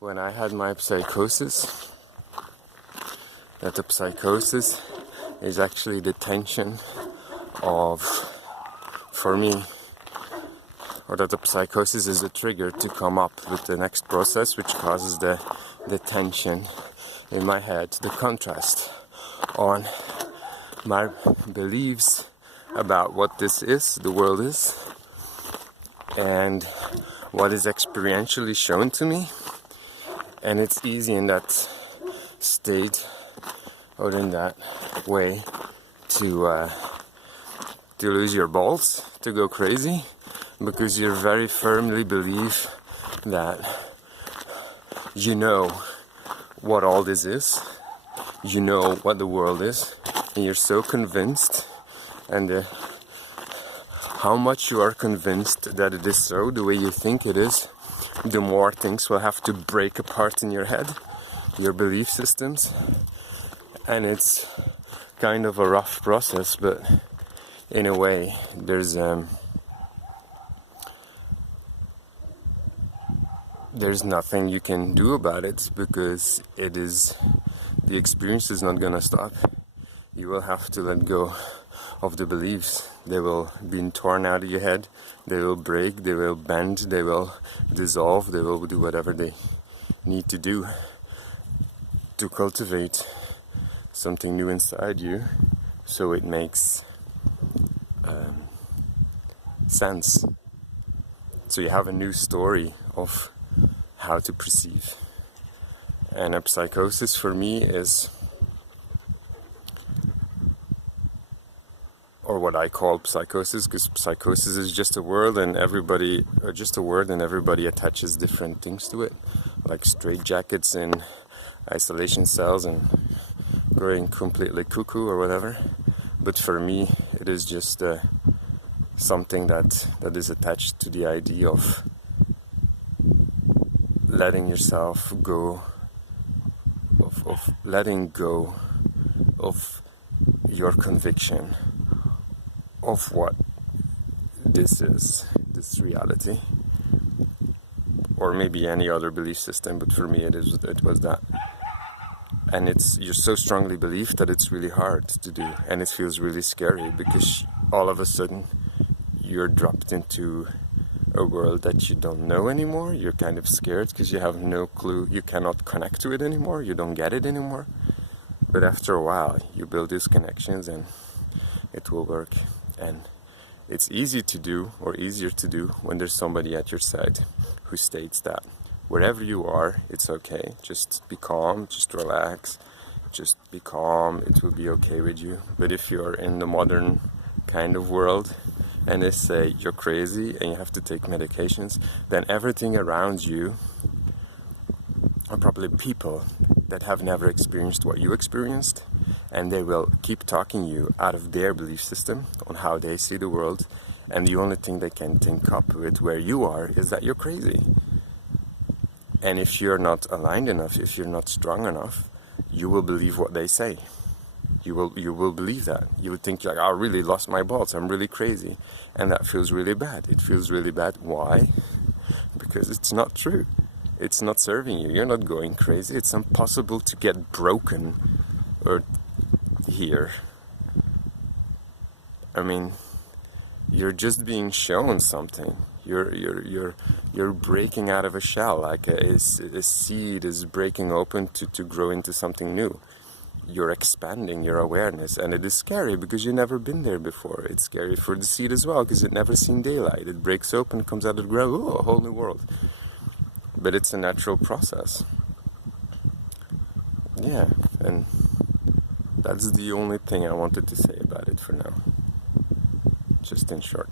when I had my psychosis, that the psychosis is actually the tension of, for me, or that the psychosis is the trigger to come up with the next process, which causes the tension in my head, the contrast on my beliefs about what this is, the world is, and what is experientially shown to me. And it's easy in that state, or in that way, to lose your balls, to go crazy, because you very firmly believe that you know what all this is, you know what the world is, and you're so convinced, and how much you are convinced that it is so, the way you think it is, the more things will have to break apart in your head, your belief systems. And it's kind of a rough process, but in a way there's nothing you can do about it, because the experience is not gonna stop. You will have to let go of the beliefs. They will be torn out of your head, they will break, they will bend, they will dissolve, they will do whatever they need to do to cultivate something new inside you, so it makes sense. So you have a new story of how to perceive. And a psychosis for me is, or what I call psychosis, because psychosis is just a word, and everybody attaches different things to it, like straitjackets in isolation cells and going completely cuckoo or whatever. But for me, it is just something that is attached to the idea of letting yourself go, of letting go of your conviction of what this is, this reality, or maybe any other belief system, but for me it was that. And you're so strongly believed that it's really hard to do, and it feels really scary, because all of a sudden you're dropped into a world that you don't know anymore. You're kind of scared because you have no clue, you cannot connect to it anymore, you don't get it anymore. But after a while you build these connections and it will work. And it's easy to do, or easier to do, when there's somebody at your side who states that wherever you are, it's okay. Just be calm, just relax, just be calm, it will be okay with you. But if you're in the modern kind of world and they say you're crazy and you have to take medications, then everything around you are probably people that have never experienced what you experienced, and they will keep talking you out of their belief system on how they see the world, and the only thing they can think up with where you are is that you're crazy. And if you're not aligned enough, if you're not strong enough, you will believe what they say. You will believe that. You would think, like, I really lost my balls, I'm really crazy. And that feels really bad. It feels really bad. Why? Because it's not true. It's not serving you. You're not going crazy. It's impossible to get broken or here. I mean, you're just being shown something. You're breaking out of a shell, like a seed is breaking open to grow into something new. You're expanding your awareness, and it is scary because you've never been there before. It's scary for the seed as well, because it never seen daylight. It breaks open, comes out of the ground, ooh, a whole new world. But it's a natural process. Yeah, and that's the only thing I wanted to say about it for now. Just in short.